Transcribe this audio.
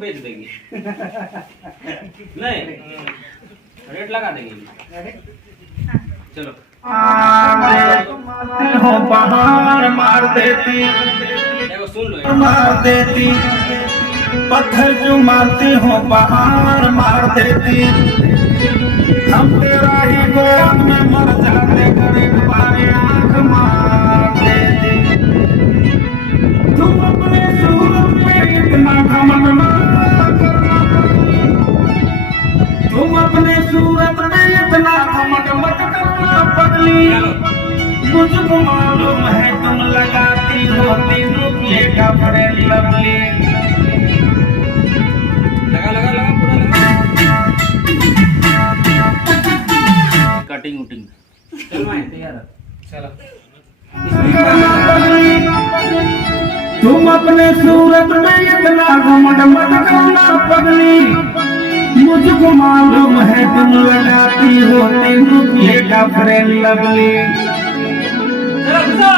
बेच देंगे। नहीं रेट लगा देंगे। चलो हो बाहर मार देती, देखो सुन लो मार देती, पत्थर जो मारते हो बाहर मार देती, हम तेरा ही गोद में मर जाते गरीब बारे आंख मार देती। तुम अपने सूरत में इतना घमंड ना करना, तुम अपने सूरत में इतना घमंड मत करना पगली। मुझको मालूम है तुम लगाती हो 3 रुपये का फ्रेंड लवली। लगा लगा लगा पूरा लगा कटिंग उटिंग। चल मैं तैयार है। चलो तुम अपने सूरत में इतना घमंड मत करना पगली। मुझको मालूम है तुम लगाती हो 3 रुपये का फ्रेंड लवली। चलो